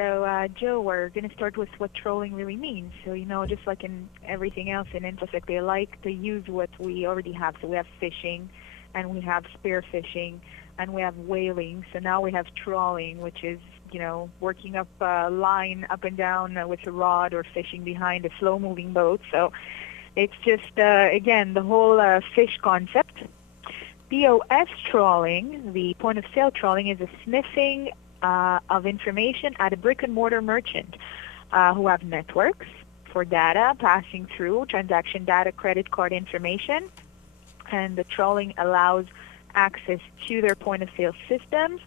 So, Joe, we're going to start with what trolling really means. So, just like in everything else in InfoSec, they like to use what we already have. So we have fishing, and we have spear fishing, and we have whaling. So now we have trawling, which is, working up a line up and down with a rod or fishing behind a slow-moving boat. So it's just, again, the whole fish concept. POS trawling, the point-of-sale trawling, is a sniffing of information at a brick-and-mortar merchant who have networks for data passing through transaction data, credit card information, and the trawling allows access to their point-of-sale systems,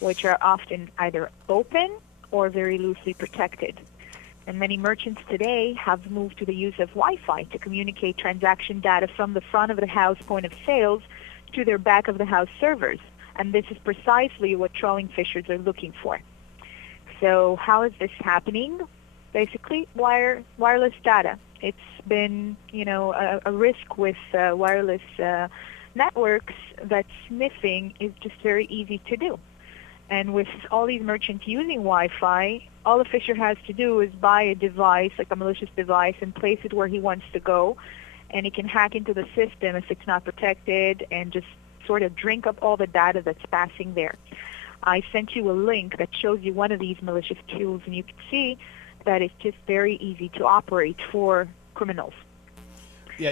which are often either open or very loosely protected. And many merchants today have moved to the use of Wi-Fi to communicate transaction data from the front of the house point of sales to their back of the house servers. And this is precisely what trawling fishers are looking for. So how is this happening? Basically, wireless data. It's been, a risk with wireless networks that sniffing is just very easy to do. And with all these merchants using Wi-Fi, all a fisher has to do is buy a device, like a malicious device, and place it where he wants to go. And he can hack into the system if it's not protected and just sort of drink up all the data that's passing there. I sent you a link that shows you one of these malicious tools, and you can see that it's just very easy to operate for criminals. Yeah,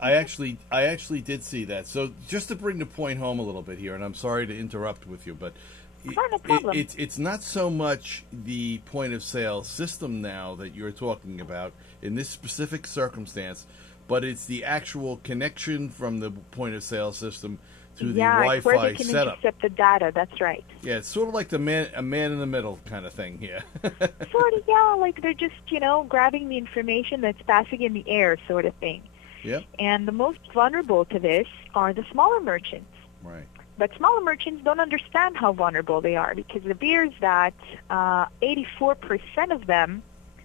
I actually did see that. So just to bring the point home a little bit here, and I'm sorry to interrupt with you, but no problem. It's not so much the point of sale system now that you're talking about in this specific circumstance, but it's the actual connection from the point of sale system to the Wi-Fi setup. Where they can intercept the data. That's right. Yeah, it's sort of like a man in the middle kind of thing here. Sort of, yeah, like they're just grabbing the information that's passing in the air, sort of thing. Yep. And the most vulnerable to this are the smaller merchants. Right. But smaller merchants don't understand how vulnerable they are, because it appears that 84% of them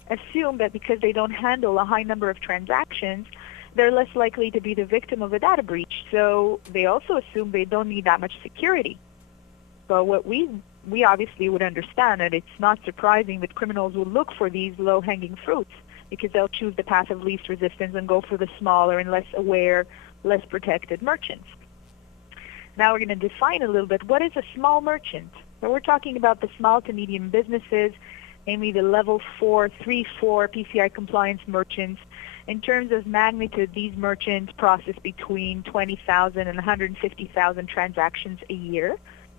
assume that because they don't handle a high number of transactions, they're less likely to be the victim of a data breach. So they also assume they don't need that much security. But what we obviously would understand that it's not surprising that criminals will look for these low-hanging fruits, because they'll choose the path of least resistance and go for the smaller and less aware, less protected merchants. Now we're going to define a little bit what is a small merchant. So we're talking about the small to medium businesses, namely the level 4, 3, 4 PCI compliance merchants. In terms of magnitude, these merchants process between 20,000 and 150,000 transactions a year.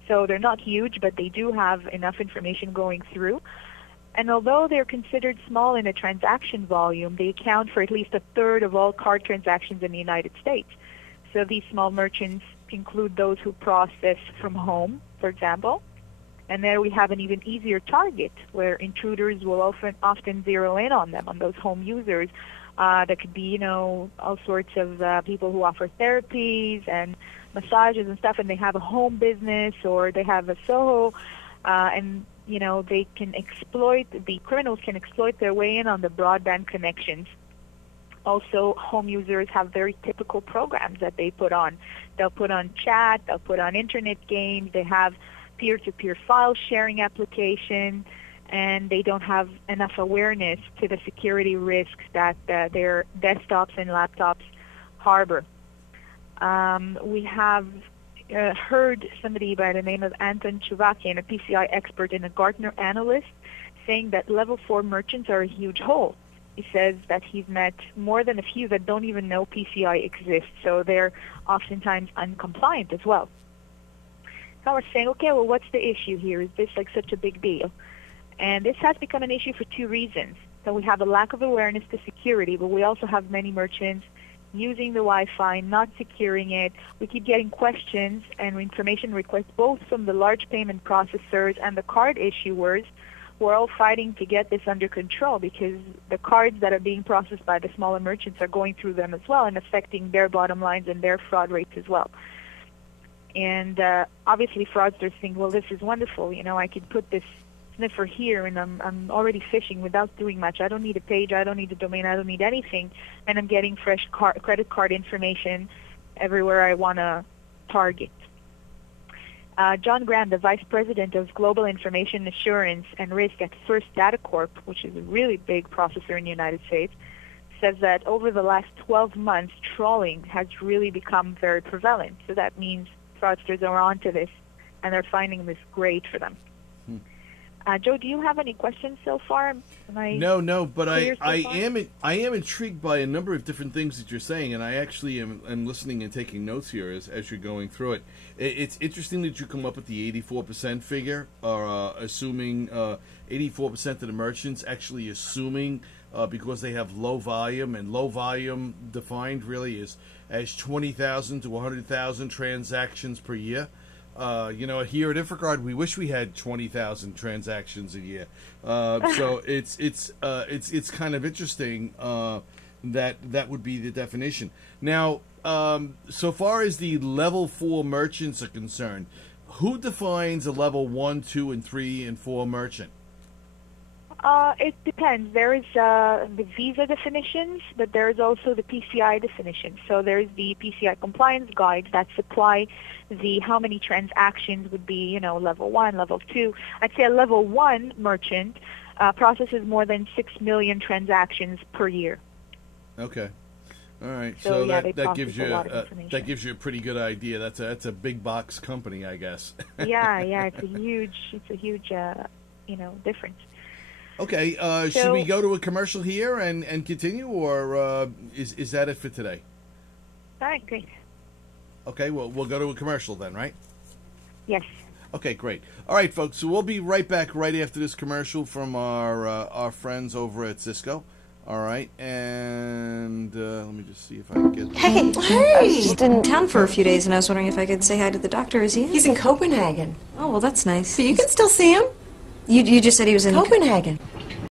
So they're not huge, but they do have enough information going through. And although they're considered small in a transaction volume, they account for at least a third of all card transactions in the United States. So these small merchants include those who process from home, for example. And there we have an even easier target, where intruders will often zero in on them, on those home users. That could be, all sorts of people who offer therapies and massages and stuff, and they have a home business or they have a Soho, and they can the criminals can exploit their way in on the broadband connections. Also, home users have very typical programs that they put on. They'll put on chat, they'll put on internet games, they have peer-to-peer file sharing application, and they don't have enough awareness to the security risks that their desktops and laptops harbor. We have heard somebody by the name of Anton Chuvakian, a PCI expert and a Gartner analyst, saying that level 4 merchants are a huge hole. He says that he's met more than a few that don't even know PCI exists, so they're oftentimes uncompliant as well. So we're saying, okay, well, what's the issue here? Is this like such a big deal? And this has become an issue for two reasons. So we have a lack of awareness to security, but we also have many merchants using the Wi-Fi, not securing it. We keep getting questions and information requests both from the large payment processors and the card issuers. We're all fighting to get this under control, because the cards that are being processed by the smaller merchants are going through them as well and affecting their bottom lines and their fraud rates as well. And obviously fraudsters think, well, this is wonderful. I could put this sniffer here and I'm already phishing without doing much. I don't need a page, I don't need a domain, I don't need anything, and I'm getting fresh credit card information everywhere I want to target. John Graham, the Vice President of Global Information Assurance and Risk at First Data Corp, which is a really big processor in the United States, says that over the last 12 months, trolling has really become very prevalent. So that means fraudsters are onto this, and they're finding this great for them. Joe, do you have any questions so far? No, but I far? am intrigued by a number of different things that you're saying, and I actually am listening and taking notes here as you're going through it. It's interesting that you come up with the 84% figure, assuming 84% of the merchants actually assuming because they have low volume, and low volume defined really as 20,000 to 100,000 transactions per year. Here at Infragard, we wish we had 20,000 transactions a year. So it's kind of interesting that would be the definition. Now, so far as the level 4 merchants are concerned, who defines a level 1, 2, and 3, and 4 merchant? It depends. There is the Visa definitions, but there is also the PCI definition. So there is the PCI compliance guides that supply how many transactions would be, level 1, level 2. I'd say a level 1 merchant processes more than 6 million transactions per year. Okay. All right. So yeah, that gives you a pretty good idea. That's a big box company, I guess. yeah, it's a huge difference. Okay, should we go to a commercial here and continue, or is that it for today? All right, great. Okay, well, we'll go to a commercial then, right? Yes. Okay, great. All right, folks, so we'll be right back right after this commercial from our friends over at Cisco. All right, and let me just see if I can get... Hey! I was just in town for a few days, and I was wondering if I could say hi to the doctor. Is he in? He's in Copenhagen. Oh, well, that's nice. But you can still see him. You just said he was in... Copenhagen.